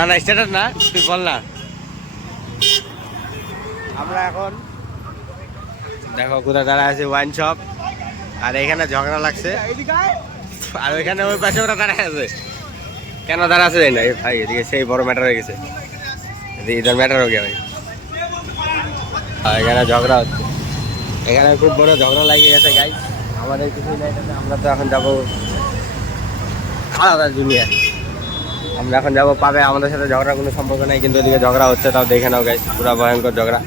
না না স্ট্যাটাস না, তুই বল না। আমরা এখন দেখো কোথায় দাঁড়ায় আছে, ওয়াইন শপ। আর এখানে ঝগড়া লাগছে, আর ওইখানে ওই পাশে ওরা দাঁড়ায় আছে। কেন দাঁড়া আছে জানি না ভাই, এদিকে সেই বড় ম্যাটার হয়ে গেছে, ইধার ম্যাটার হয়ে গেছে ভাই। এখানে ঝগড়া হচ্ছে, এখানে খুব বড় ঝগড়া লাগিয়ে গেছে গাই। আমাদের কিছুই নাই, আমরা তো এখন যাবো আলাদা দুনিয়া। আমরা এখন যাবো পাবে, আমাদের সাথে ঝগড়ার কোনো সম্পর্ক নাই, কিন্তু ওদিকে ঝগড়া হচ্ছে, তাও দেখে নাও গাইস, পুরো ভয়ঙ্কর ঝগড়া।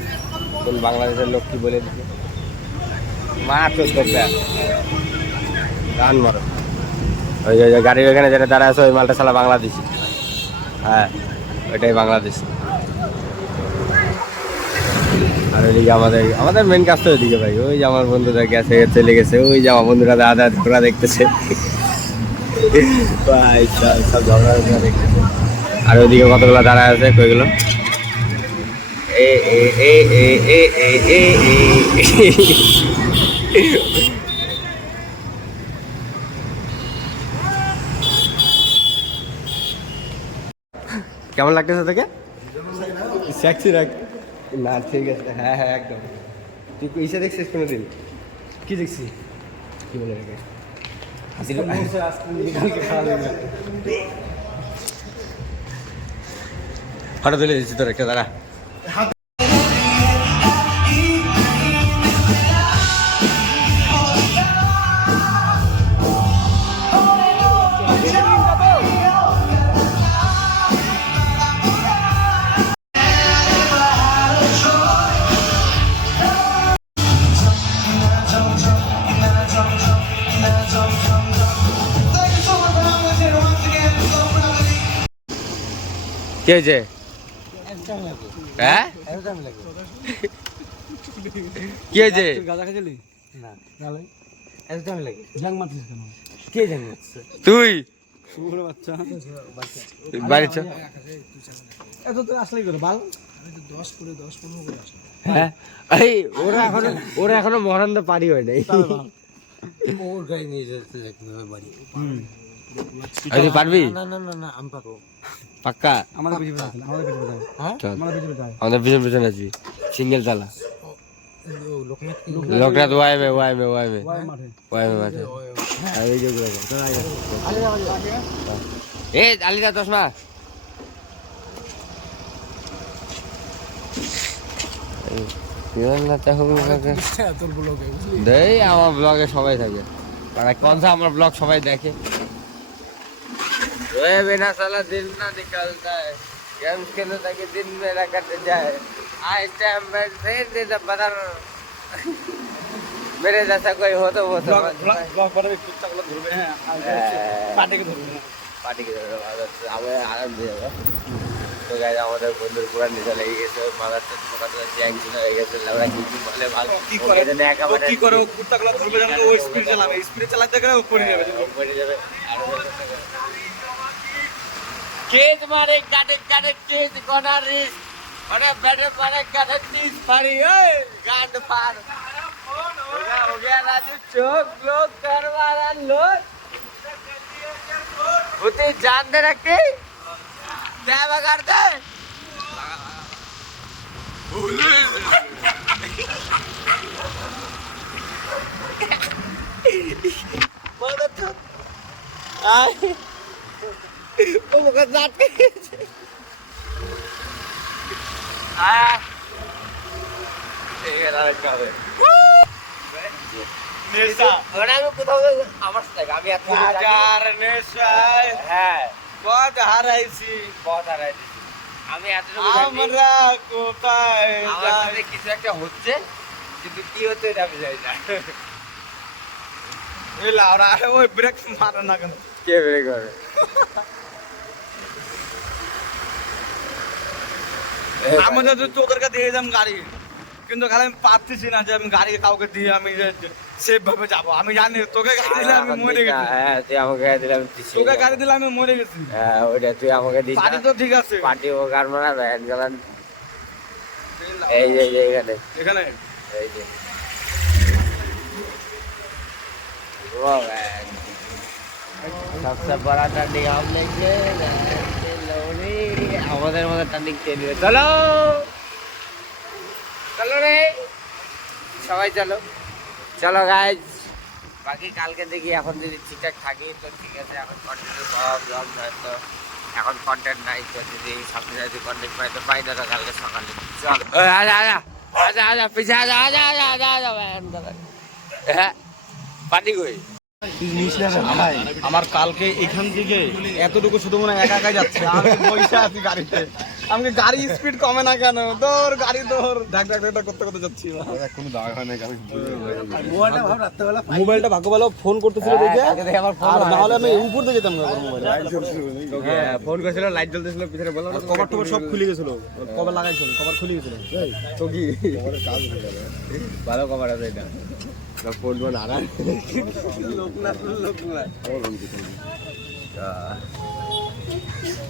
কোন বাংলাদেশের লোক কি বলে দিচ্ছে, মার তো গান মারো। ওই যে গাড়ির ওখানে যেটা দাঁড়া আছে, ওই মালটা সালা বাংলাদেশি। হ্যাঁ ওইটাই বাংলাদেশি। আর ওইদিকে আমাদের মেন কাজ তো ওইদিকে ভাই, ওই যে আমার বন্ধুরা গেছে, চলে গেছে, ওই যে আমার বন্ধুরা দাদা ঝগড়া দেখতেছে ভাই, সব ঝগড়া দেখতেছে। আর ওইদিকে কতগুলো দাঁড়ায় আছে, কইগুলো কেমন লাগতেছে তোকে? সেক্সি রাখ না, ঠিক আছে। হ্যাঁ হ্যাঁ একদম। তুই ইসে দেখছিস কোনোদিন? কি দেখছি? কি বলে রেখে ফটো তুলে দিচ্ছি তোর একটা, দাঁড়া। কি হয়েছে? হ্যাঁ কি হয়েছে? তুই বাড়ি চ। হ্যাঁ ওরা এখনো মহানন্দ পারি হয় নাই। ওর গাড়ি নিয়ে যেতে বাড়ি। তুই পারবি? না না না না, আমি পারবো পাক্কা? আমাদের পিছনে আমাদের পিছনে পিছনে আছি, সিঙ্গেল চালা। লোকনাথ ওয়াইমে ওয়াইমে ওয়াইমে ওয়াইমে মাঠে। এ আলিদা চশমা আমার ব্লগে সবাই থাকে, কনসা আমার ব্লগ সবাই দেখে। बिना साला दिन ना निकलता है, गेम्स खेलने तक दिन मेरा कट जाए। आज टाइम में फिर दे दे बदल मेरे जैसा कोई हो तो वो तो ব্লগ করে কুত্তা গুলো ধরবে। হ্যাঁ পার্টিকে ধরবে, পার্টিকে ধরবে, আমি আরাম দিয়ে যাবো। তো গাইজ আমাদের বন্ধুর পুরা নিচে লেগে গেছে, মাথার চ্যাং ছিল হয়ে গেছে। আমরা কিছু বলে ভালো কি করে কি করে কুত্তা গুলো ধরবে, জানো ও স্পিড চালাবে, স্পিডে চালাতে গেলে ও পড়ে যাবে, পড়ে যাবে। खेत मारे गाड़े गाड़े तेज कोना रिस, अरे बैठे मारे गाड़े तीस फाड़ी, ओए गांड फाड़ हो गया राजू चौक लोग करवारा लोग उते जान दे रखे क्या बगाड़ते बोलो तो आई वो मुझे जाट के आया ये रहा क्या है नेशा ওরা আমি কোথাও আমার সাথে আমি এত হাজার নেশা হ্যাঁ বহুত হারাইছি আমি এত আমরা কোথায় আমার সাথে কিছু একটা হচ্ছে, কিন্তু কি হচ্ছে এটা আমি জানি না। এই লাউরা ওই ব্রেক মারে না কেন? কে ব্রেক করে? আমাদের তো তোদেরকে দিয়ে দিলাম গাড়ি, কিন্তু খালি আমি পারতেছি না যে আমি গাড়ি কাউকে দিয়ে আমি সেফ ভাবে যাবো। আমি জানি তোকে গাড়ি দিলে আমি মরে গেছি। হ্যাঁ তুই আমাকে গাড়ি দিলে আমি তোকে গাড়ি দিলে আমি মরে গেছি। হ্যাঁ ওইটা তুই আমাকে দিস। পার্টি তো ঠিক আছে, পার্টি ও গান মারা ভ্যান গালান এই যে এখানে এখানে এই যে ও ভ্যান सबसे बड़ा डंडी हम लेंगे लोरी আমাদের মধ্যে টার্নিং খেয়ে নিবে। চলো চলো রে সবাই, চলো চলো গাইজ। বাকি কালকে দেখি, এখন যদি ঠিকঠাক থাকি তো ঠিক আছে, এখন কন্টিনিউ সব জব তো এখন কন্টেন্ট নাই, তো যদি সামনে যদি কন্টেন্ট পাই তো পাই না, তো কালকে সকালে চল। আজা আজা আজা আজা পিছিয়ে আজা আজা আজা আজা আজা হ্যাঁ পানি কই আমার কালকে এখান থেকে এতটুকু শুধু মনে হয় একা একা যাচ্ছে, আমি পয়সা আছি গাড়িতে, আমাকে গাড়ি স্পিড কমে না কেন, তোর গাড়ি তোর ঢাক ঢাক ঢাক করতে করতে যাচ্ছি। কোনো দাগ হয় না, মোবাইলটা ভাগ্য ভালো ফোন করতেছিল দেখে, আমার ফোন আর নাহলে আমি উপর দিয়ে যেতাম না মোবাইল। ফোন করেছিল, লাইট জ্বলতেছিল পিছনে, বললাম না কভার টভার সব খুলে গেছিল, কভার লাগাইছিল, কভার খুলে গেছিল। তো কি ভালো খবর আছে এটা, ফোন ফোন আরাম।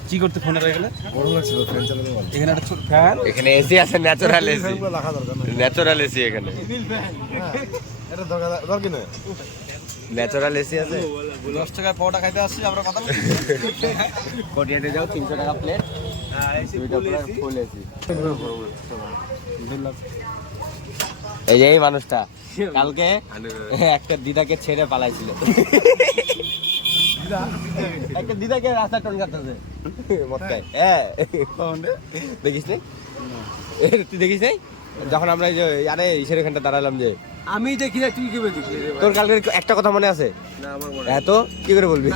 কি করতে ফোনে রয়ে গেলে? গরম লাগছিল, ফ্যান চালানো ভালো। এখানে একটা ছোট ফ্যান, এখানে এসি আছে, ন্যাচারাল এসি, ফ্যানগুলো রাখা দরকার না। ন্যাচারাল এসি এখানে, এটা দরকার নয়। ন্যাচারাল এসি আছে। 10 টাকায় পাওয়াটা খাইতে আসছি, আমরা কথা বলছি। কোটিয়াতে যাও 300 টাকা প্লেট, ফুল এসি। এই যে এই মানুষটা কালকে একটা দিদাকে ছেড়ে পালাইছিল, একটা দিদাকে রাস্তা টন কাটতেছে মক্কায়। হ্যাঁ দেখিস নি? তুই দেখিস নাই যখন আমরা এই যে আরে ইসের এখানটা দাঁড়ালাম, যে আমি দেখি না, তুই কি বলছিস? তোর কালকে একটা কথা মনে আছে? এত কি করে বলবি?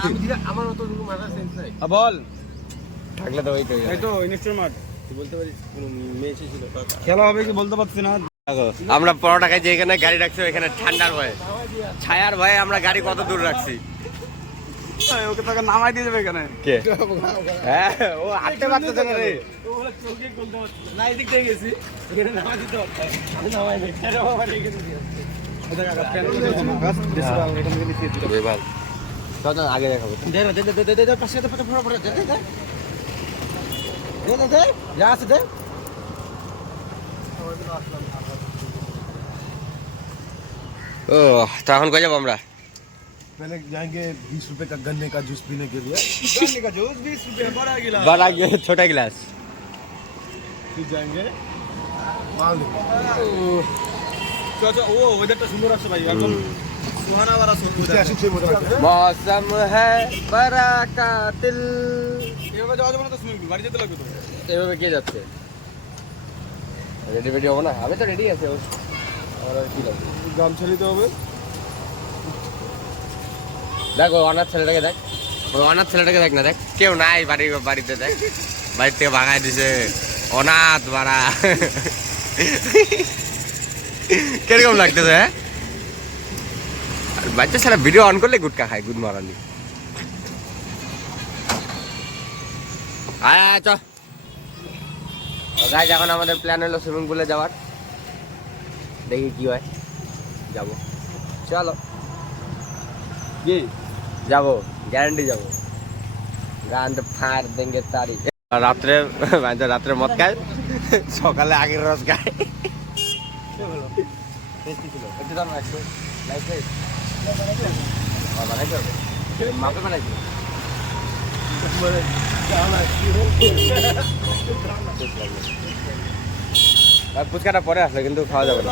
আমার অত মাথা সেন্স নাই। বল। থাকলে তো ওই তো এই তো ইনস্টার মাঠ, তুই বলতে পারিস কোন মেয়ে ছিল, খেলা হবে কি বলতে পারছি না। আমরা 15 টাকায় যে এখানে গাড়ি রাখছি, ওইখানে ঠান্ডার ভয়ে, ছায়ার ভয়ে আমরা গাড়ি কত দূর রাখছি। ওকে তোকে নামাই দিয়ে যাবে এখানে। কে? হ্যাঁ ও হাঁটতে পারতেছে না রে। না এদিক থেকে গেছি, এখানে নামাই দিতে পারতাম, নামাই নেই, কেন বাবা রেখে দিছি। এটা কাকা প্যান করে দিলাম, বাস দেশে আমরা এখান থেকে নিয়ে দিতে ওই ভাই চল আগে দেখাবো। দে দে দে দে দে পাশে তো ফটো ফটো দে দে দে দে দে যা আছে দে। ও তো এখন কই যাবো আমরা? पहले जाएंगे 20 रुपए का गन्ने का जूस पीने के लिए, गन्ने का जूस 20 रुपए बड़ा गिलास, बड़ा छोटा गिलास। फिर जाएंगे माल लेंगे। अच्छा ओ वेदरটা সুন্দর আছে ভাই, একদম সুহানা वाला उससे ऐसे छे बोतल मौसम है बरकातिल। এভাবে যাওয়া যাবে না তো, সুইমিং পুল বাড়ি যেতে লাগবে তো। এভাবে কে যাচ্ছে? রেডি রেডি হবো না? আমি তো রেডি আছি। আর কি লাগবে? গামছা নিতে হবে। দেখ ওই অনাথ ছেলেটাকে দেখ, ওই অনাথ ছেলেটাকে দেখ না, দেখ কেউ নাই বাড়িতে, দেখ বাড়ির থেকে ভাগাই দিছে, অনাথ বাড়া। কিরকম লাগতেছে? হ্যাঁ বাচ্চা ছেলে ভিডিও অন করলে গুটকা খায়, গুড মারানি। আয় আয় চ গাইজ, এখন আমাদের প্ল্যান হলো সুইমিং পুলে যাওয়ার, দেখি কি হয়, যাবো চলো। কি যাবো, গ্যারান্টি যাবো, গান ফার দেঙ্গে তারি। রাত্রে রাত্রে মদ খায়, সকালে আগের রস খায়। মাপে বানাইছি, ফুচকাটা পরে আসলে কিন্তু খাওয়া যাবে না।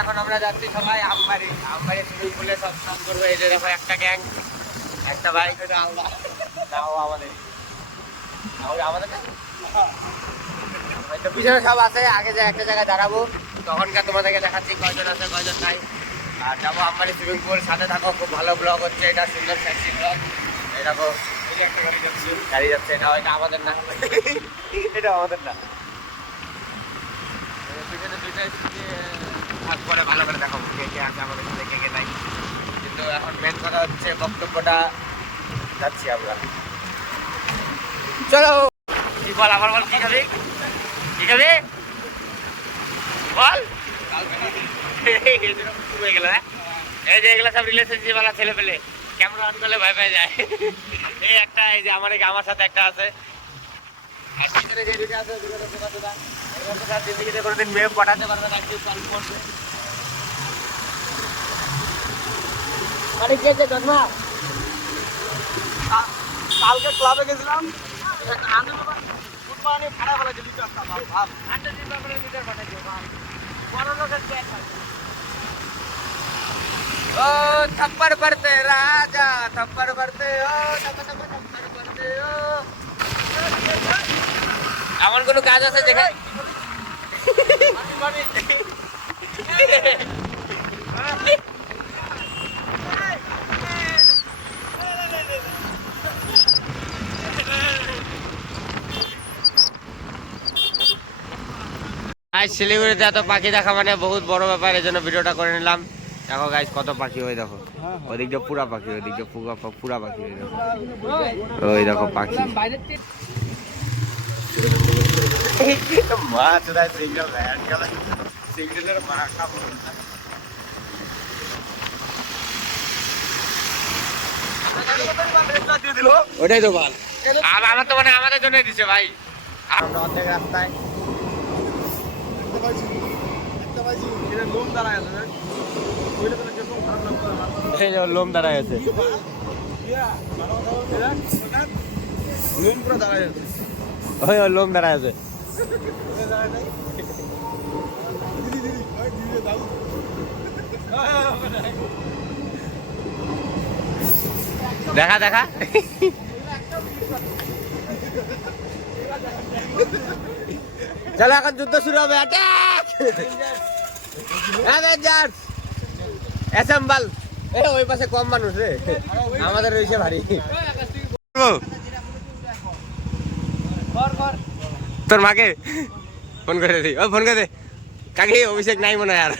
এখন আমরা যাচ্ছি সবাই আমবাড়ি সুইমিং পুলে, সব স্নান করবো। এই যে দেখো একটা গ্যাং, একটা বাইক, ওটা আলাদা, নাও আমাদের না তো পিছনে সব আছে। আগে যে একটা জায়গায় দাঁড়াবো, তখনকার তোমাদেরকে দেখাচ্ছি কয়জন আছে কয়জন নাই। আর যাবো আমবাড়ি সুইমিং পুল, সাথে থাকো, খুব ভালো ব্লগ হচ্ছে এটা, সুন্দর ফ্যান্সি ব্লগ। এই দেখো একটা গাড়ি যাচ্ছে, এটা আমাদের না, এটা আমাদের না। পিছনে দুইটাই ভাগ করে ভালো করে দেখাবো কে কে আছে আমাদের সাথে, কে কে নাই। কিন্তু এখন মেন কথা হচ্ছে বক্তব্যটা, যাচ্ছি আমরা। চলো কি বল, আবার বল, কি খাবি বল। হয়ে গেল এই যে এগুলা সব রিলেশনশিপ वाला ছেলে পেলে ক্যামেরা অন করলে ভয় পেয়ে যায়। এই একটা এই যে আমার সাথে একটা আছে আর পিছনে যে দুটো আছে দুটো পোকা পোকা এর সাথে জিন্দেগিতে কোনোদিন মেয়ে পটাতে পারবে না কেউ কল করবে মানে কে যে জন্মা কালকে ক্লাবে গেছিলাম আনন্দ ফুট মানে ভাড়া ভাড়া দিলি তো একটা ভাব আন্ডা দিন বাপরে লিটার বানাইছো বাপ বড় লোকের চেক ओ थप्पड़ पड़ते राजा थप्पड़ पड़ते ओ थप्पड़ पड़ते ओ এমন কোনো কাজ আছে যেখানে আজ শিলিগুড়িতে এত পাখি দেখা মানে বহুত বড় ব্যাপার, এই জন্য ভিডিওটা করে নিলাম। দেখো গাইস কত পাখি, ওই দেখো ওদিক দিয়ে পুরা পাখি, ওদিক দিয়ে পুরা পাখি, ওই দেখো পাখি মাছ ওটাই তো ভাল, আমার তো মানে আমাদের জন্য দিছে ভাই। আমরা অর্ধেক রাস্তায় লোম দাঁড়ায় আছে লোম দাঁড়ায় আছে, লোম পুরো দাঁড়ায় আছে ওই লোম দাঁড়ায় আছে। দেখা দেখা চলো এখন যুদ্ধ শুরু হবে। Attack Avengers assemble. এ ওই পাশে কম মানুষ রে, আমাদের রয়েছে ভারী। তোর মাকে ফোন করে দি, ও ফোন করে দে। কাকি অভিষেক নাই মনে হয় আর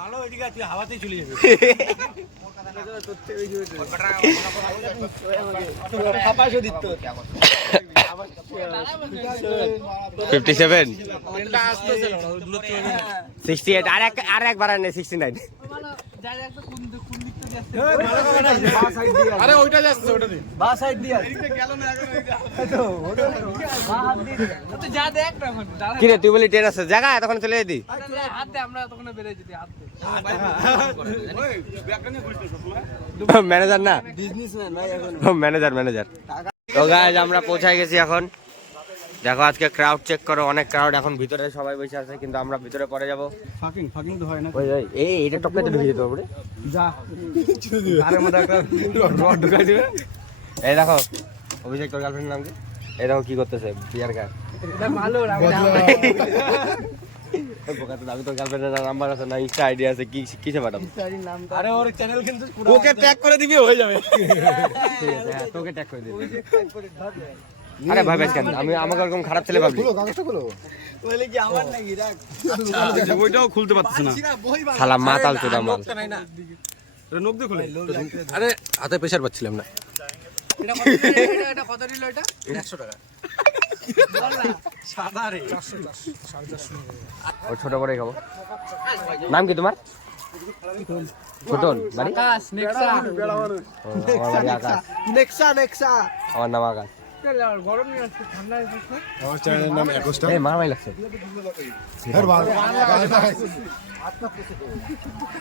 ভালো এদিকে তুই হাওয়াতেই চলে যাবে 57 68 আর একবার আনে 69। আরে ওইটা যাচ্ছে ওটা দিন বা সাইড দিয়ে গেল না এখন যা দেখ না এখন কি রে তুই বলি ট্রেন আছে জায়গা তখন চলে যেতি হাত দে, আমরা তখন বেরে যেতে হাত দে ম্যানেজার না বিজনেসম্যান ভাই এখন ম্যানেজার। তো গাইস আমরা পৌঁছায় গেছি এখন। দেখো আজকে ক্রাউড চেক করো, অনেক ক্রাউড, এখন ভিতরে সবাই বসে আছে কিন্তু আমরা ভিতরে পরে যাব। ফাকিং তো হয় না ওই এইটা টপকাতে ঢুকে যেতে হবে যা আরে মধ্যে একটা রড ঢুকাই দিবে। এই দেখো অভিষেক তোর গার্লফ্রেন্ড নাম কি? এই দেখো কি করতেছে বিয়ার গান। এটা ভালো আমি তোর গার্লফ্রেন্ডের নাম্বার আছে না, ইনস্টা আইডি আছে, কি কিসে পাঠাবো? আরে ওর চ্যানেল কিন্তু ওকে ট্যাগ করে দিবি হয়ে যাবে ঠিক আছে হ্যাঁ, তোকে ট্যাগ করে দিবি। আরে ভাই ভাই কেন আমি আমাকে এরকম খারাপ ছেলে ভাবলি? বলে কি আমার নাকি রাখ আচ্ছা ওইটাও খুলতে পারছিস না শালা মাতাল চোদা মাল। নখ দিয়ে খুলে আরে হাতে প্রেসার পাচ্ছিলাম না এটা কত দিল এটা 100 টাকা সাদা রে ও ছোট করে খাবো। নাম কি তোমার? ছোটন বাড়ি? আকাশ নেক্সা ও, আমার বাড়ি আকাশ। নেক্সা আমার নাম আকাশ। গরম নিয়ে আসছে ঠান্ডা হচ্ছে আমার চ্যানেলের নাম একস্টা এই মারামারি লাগছে।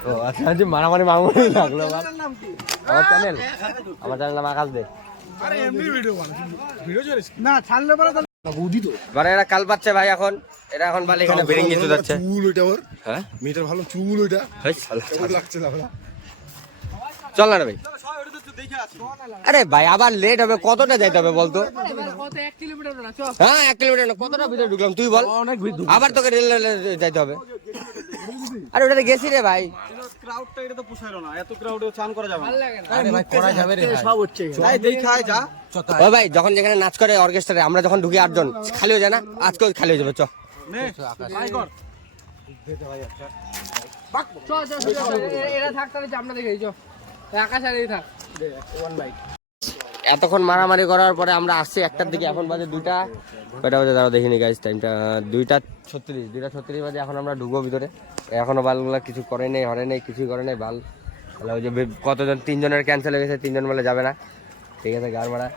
ও আচ্ছা যে মারামারি লাগলো আমার। নাম কি আমার চ্যানেল নাম আকাশ দে। আরে এমনি ভিডিও বানাচ্ছি ভিডিও চলেছে না ছাড়লে পরে বুদ্ধি তো মানে এরা কাল পাচ্ছে ভাই, এখন এরা এখন বালি এখানে বেরিয়ে যেতে যাচ্ছে। চুল ওইটা ওর হ্যাঁ মেয়েটার ভালো চুল ওইটা হেই, শালা। কেমন লাগছে না চল না রে ভাই। আরে ভাই আবার লেট হবে, কতটা যাইতে হবে বলতো? কত 1 কিলোমিটার না চল হ্যাঁ 1 কিলোমিটার না, কতটা ভিতরে ঢুকলাম তুই বল। আবার তোকে রেল যাইতে হবে। আরে ওটাতে গেছি রে ভাই। ক্রাউডটা এটা তো পোষাইলো না এত ক্রাউডে চান করা যাবে না ভালো লাগে না আরে ভাই করা যাবে রে সব হচ্ছে তাই দেখাই যা ও ভাই যখন যেখানে নাচ করে অর্কেস্ট্রারে আমরা যখন ঢুকি 8 জন খালি হয়ে যায় না, আজকেও খালি হয়ে যাবে। চ নে ভাই কর চল এরা থাকতে হবে আমরা দেখেই চল আকাশ আর এই থাক ওয়ান বাইক এতক্ষণ মারামারি করার পরে আমরা আসছি 1টার দিকে, এখন বাজে 2টা। কয়টা বাজে দাঁড়াও দেখিনি গাইস টাইমটা, 2:36 বাজে। এখন আমরা ঢুকবো ভিতরে, এখনো বালগুলা কিছু করে নেই, হরে নেই, কিছুই করে নেই, বাল তাহলে ওই যে কতজন 3 জনের ক্যান্সেল হয়ে গেছে, 3 জন বলে যাবে না। ঠিক আছে গাড় মারা,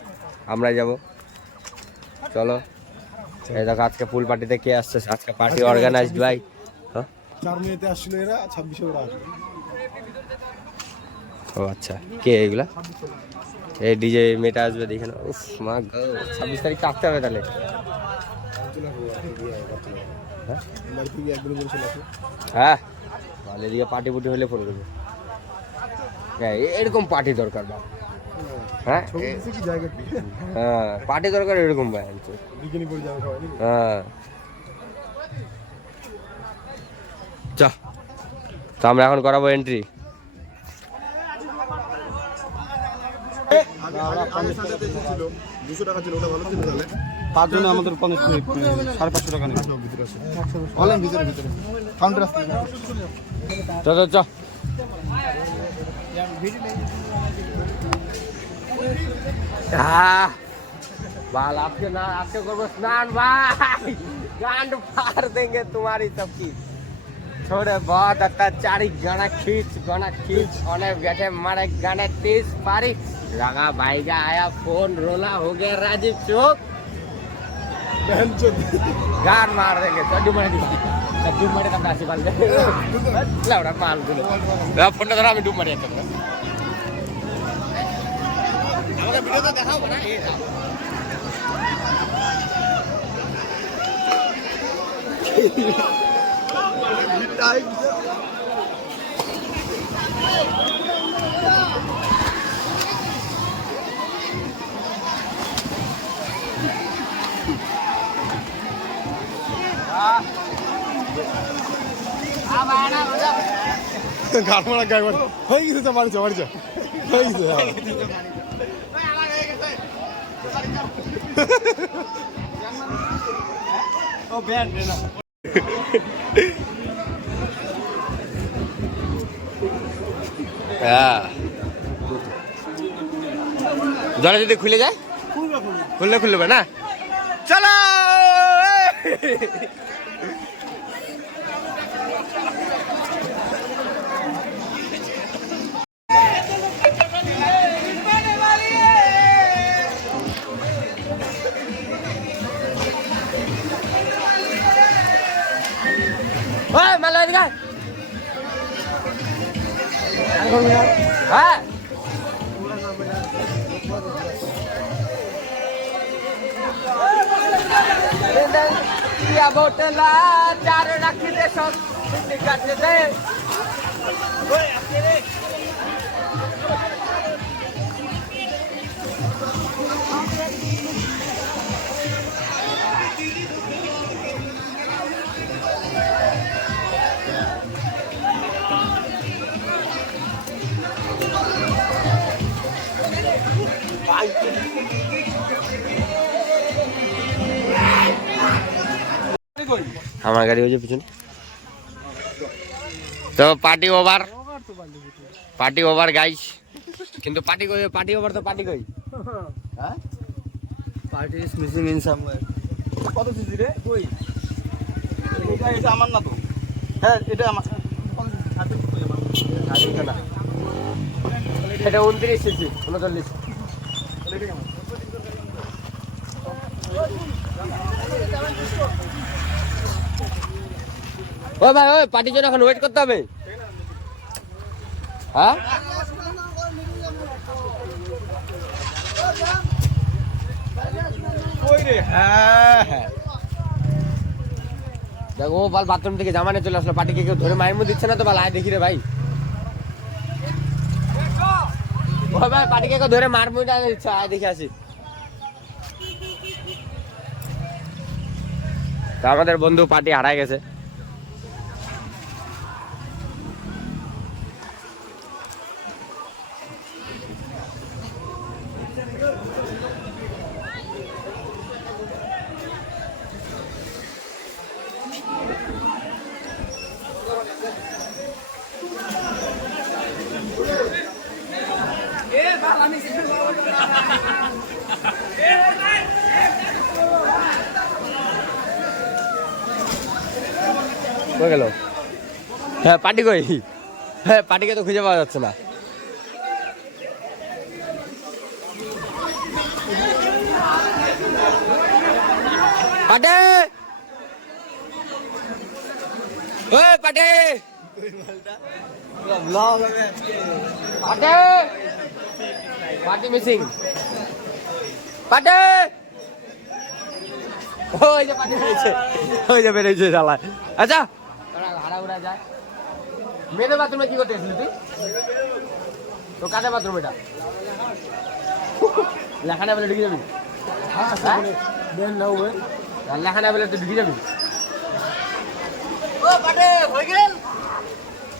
আমরাই যাবো, চলো। এই দেখো আজকে ফুল পার্টিতে কে আসছে, আজকে পার্টি অর্গানাইজড ভাই। 4 মেতে আসছিল এরা, 26 ওরা আসবে। ও আচ্ছা, কে এগুলা? এই ডিজে মেটা আসবে দেখে না। উফ মা গো, 26 তারিখ আসতে হবে তাহলে। হ্যাঁ বাড়ি থেকে একদিন করে চলে আসবে। হ্যাঁ তাহলে দিয়ে পার্টি পুটি হলে ফোন করবে। হ্যাঁ এরকম পার্টি দরকার বা, হ্যাঁ ছবি দিছে কি জায়গা কি? হ্যাঁ পার্টি দরকার এরকম ভাই। বিকিনি পরে যাবে সবাই নাকি? হ্যাঁ চা, তো আমরা এখন করাবো এন্ট্রি। আগের সাথে ছিল 200 টাকা ছিল, ওটা ভালো ছিল তাহলে। 5 জনে আমাদের 550 টাকা নেবে। ভিতরে আছে অনলাইন, ভিতরে কাউন্টার আছে। চ চ চ बाल आपके ना आपके करबो स्नान भाई, गांड फाड़ देंगे तुम्हारी सबकी। छोड़े बहुत अत्याचारी, गाना खींच और बैठे मारे गाने 30 पारी लगा भाई का आया फोन, रोला हो गया राजीव चौक, गान मार देंगे। सड्डू मारे का दासी बाल लौड़ा माल गुलो फोन धरा আমি ডুব মারি একটা আমাকে ভিডিওতে দেখাও না। এই গাড়মারা গাড়মার হয়ে গেছে তো, মারছে হয়ে গেছে। ও ব্যান্ড না জলে যদি খুলে যায়, খুলবে না। চলো মালা এদিকে হ্যাঁ बोटला 4 राखी दे सब काटे दे আমার গাড়ি হয়েছে পিছনে। তো পার্টি ওভার গাইস, কিন্তু পার্টি ওভার তো পার্টি কই, হ্যাঁ party is missing in somewhere. কত সিসি রে কই? এটা আমার না তো। হ্যাঁ এটা আমার। এটা 29 সিসি 39। ও ভাই ওই পার্টির জন্য এখন ওয়েট করতে হবে। হ্যাঁ দেখো বাল বাথরুম থেকে জামা নিয়ে চলে আসলো, পার্টিকে কেউ ধরে মায়ের মুখ দিচ্ছে না তো বাল। আয় দেখি রে ভাই, ও ভাই পার্টিকে কেউ ধরে মার মুখ দিচ্ছে, আয় দেখে আসি। তো আমাদের বন্ধু পার্টি হারায় গেছে। কই গেল? হ্যাঁ পার্টি কই? হ্যাঁ পার্টিকে তো খুঁজে পাওয়া যাচ্ছে না। পাটে ওই পাটে পাটে পার্টি মিসিং পাটে ওই যে পাটে বেরিয়েছে ওই যে বেরিয়েছে শালা আচ্ছা হারা উড়া যায় মেয়েদের বাথরুমে কি করতে এসেছিলি তুই তো কাদের বাথরুম এটা লেখা না বলে ঢুকে যাবি লেখা না বলে তুই ঢুকে যাবি ও পাটে হয়ে গেল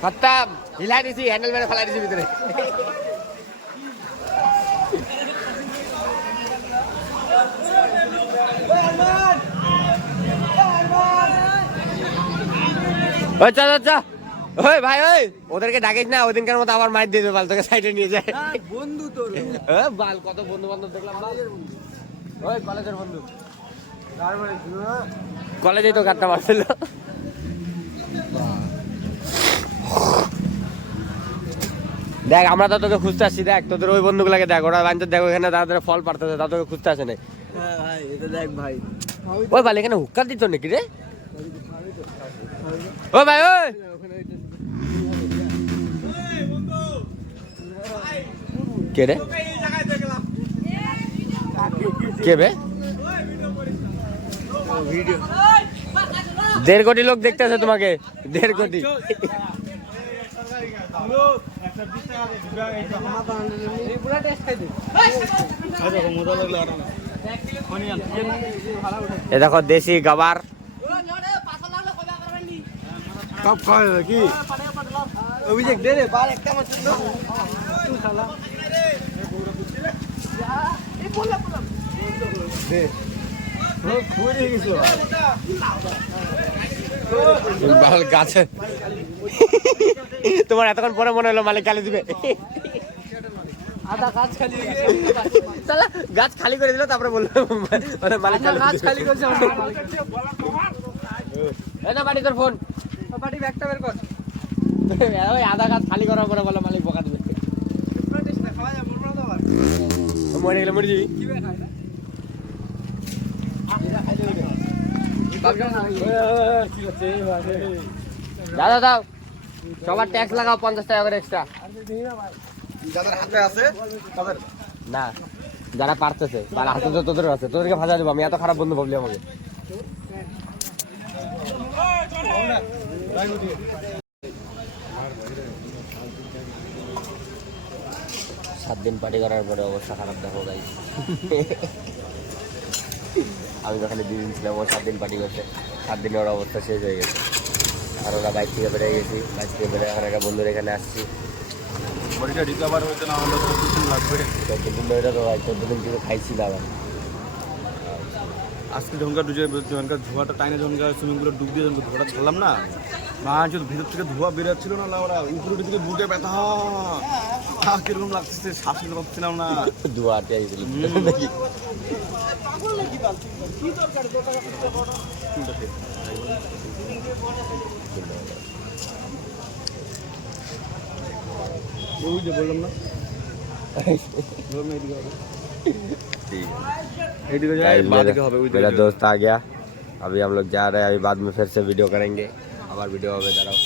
খতম হিলাই দিছি হ্যান্ডেল মেরে ফেলাই দিছি ভিতরে আচ্ছা আচ্ছা ওই ভাই ওই ওদেরকে ডাকিস না ওদিনকার মতো আবার মাইর দিয়ে দেবে বাল তোকে সাইডে নিয়ে যায় বন্ধু তোর বাল কত বন্ধু বান্ধব দেখলাম বাল ওই কলেজের বন্ধু কলেজেই তো গাড়টা মারছিল দেখ আমরা তো তোকে খুঁজতে আসছি দেখ তোদের ওই বন্ধুগুলাকে দেখ ওরা বাঞ্চার দেখ ওখানে তাদের ফল পারতেছে তা তোকে খুঁজতে আসে নাই ভাই এটা দেখ ভাই ওই বাল এখানে হুক্কা দিত নাকি রে ও ভাই ওই কে রে কে বে 1.5 কোটি লোক দেখতেছে তোমাকে 1.5 কোটি এ দেখো দেশি গাবার সব খাওয়া কি অভিষেক দে রে বাল একটা মাছ ছিল বাল গাছে তোমার এতক্ষণ পরে মনে হলো মালিক গালি দিবে আধা গাছ খালি শালা গাছ খালি করে দিল তারপরে বললো মানে মালিক গাছ খালি করছে এই না বাড়ি তোর ফোন পাটি ব্যাগটা বের কর ওই আধা গাছ খালি করার পরে বলো মালিক বকা দিবে খাওয়া যাবে বলবো না তো আবার মরে গেলে মরে যাবি কি বে খাই না দাদা দাও সবার ট্যাক্স লাগাও 50 টাকা করে এক্সট্রা যাদের হাতে আছে তাদের না যারা পারতেছে তার হাতে তো তোদের আছে তোদেরকে ভাজা দেবো আমি এত খারাপ বন্ধু ভাবলি আমাকে সাত দিন পার্টি করার পরে অবস্থা খারাপ দেখো গাই আমি তো খালি 2 দিন ছিলাম ও 7 দিন পার্টি করছে 7 দিনে ওর অবস্থা শেষ হয়ে গেছে আর ওরা বাইক থেকে বেরিয়ে গেছি বাইক থেকে বেরিয়ে আর একটা বন্ধুর এখানে আসছি বডিটা রিকভার হইতে না আমাদের কিছু লাগবে 14 দিন ধরে তো ভাই 14 দিন থেকে খাইছি না আবার আজকে যখনকার যখনকার ধোঁয়াটা টাইনে যখনকার সুইমিং পুলে ডুব দিয়ে যখন ধোঁয়াটা ছাড়লাম না মাছ ভিতর থেকে ধোঁয়া বেরোচ্ছিল না ওরা উপরে থেকে বুকে ব্যথা কিরকম লাগছে শ্বাস নিতে পারছিলাম না দুয়ারতে আইছিল নাকি ওই যে বললাম না मेरा दोस्त आ गया अभी हम लोग जा रहे हैं अभी बाद में फिर से वीडियो करेंगे আবার ভিডিও হবে দাঁড়াও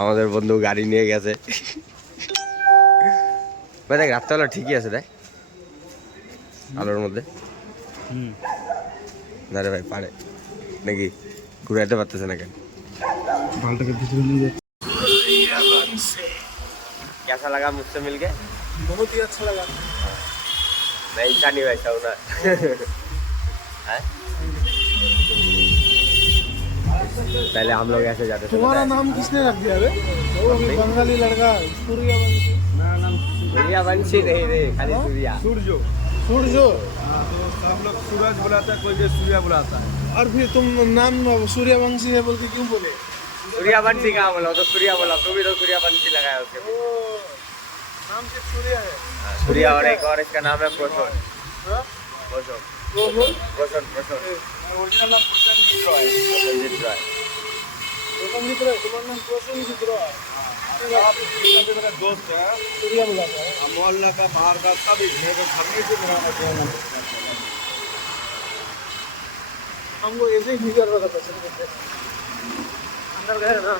আমাদের বন্ধু গাড়ি নিয়ে গেছে ভাই দেখ রাত্রেবেলা ঠিকই আছে দেখ আলোর মধ্যে না রে ভাই পারে নাকি ঘুরাইতে পারতেছে না কেন बालटाকে ভিতরে নিয়ে যাচ্ছে कैसा लगा मुझसे मिलके बहुत ही अच्छा लगा मैं इंसान ही वैसा हूँ ना पहले हम लोग ऐसे जाते थे तुम्हारा नाम किसने रख दिया रे वो बंगाली लड़का सूर्यवंशी मेरा नाम सूर्यवंशी नहीं रे खाली सूर्या सूर्यो हाँ तो सब लोग सूरज बुलाता है कोई भी सूर्या बुलाता है और फिर तुम नाम सूर्यवंशी है बोल के क्यों बोले सूर्यवंशी कहाँ बोला तो सूर्या बोला तू भी तो सूर्यवंशी लगाया उसके वो नाम सिर्फ सूर्या है सूर्या और एक और इसका नाम है प्रोशोन हाँ? प्रोशोन वो प्रोशोन प्रोशोन ओरिजिनल नाम प्रसन्नजीत रॉय संजीत रॉय प्रसन्नजीत रॉय तुम्हारा नाम प्रसन्नजीत रॉय आप मेरा दोस्त है सूर्या बुलाता है मोहल्ला का बाहर का सभी मेरे घर में से मेरा नाम हमको ऐसे ही वीडियो वाला पसंद करते हैं अंदर गए ना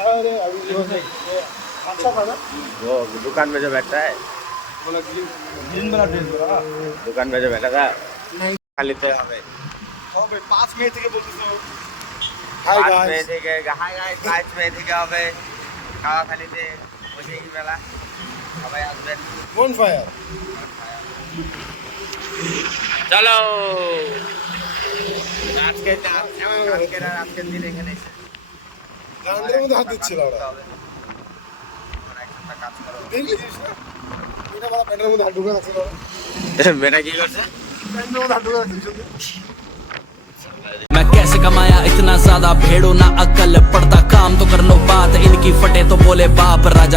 अरे अभी जो है अच्छा था ना वो दुकान में जो बैठता है बोला ग्रीन वाला ड्रेस वाला दुकान में जो बैठा था नहीं खाली तो हमें हाँ भाई 5 मई থেকে বলতেছ हाय পাঁচ गाइस মে থেকে হাই গাইস 5 মে থেকে হবে খাওয়া খালিতে বসে কি মেলা সবাই আসবেন वन फायर চলো আজকের দিন এখানে গান্ডের মধ্যে হাত দিচ্ছিল ওরা কাজ করো দেখলি না এটা বড় প্যান্টের মধ্যে হাত ঢুকে রাখছিল ওরা মেয়েটা কি করছে প্যান্টের মধ্যে হাত ঢুকে রাখছিল मैं कैसे कमाया इतना ज्यादा भेड़ो ना अकल पड़ता काम तो कर लो बात इनकी फटे तो बोले बाप राजा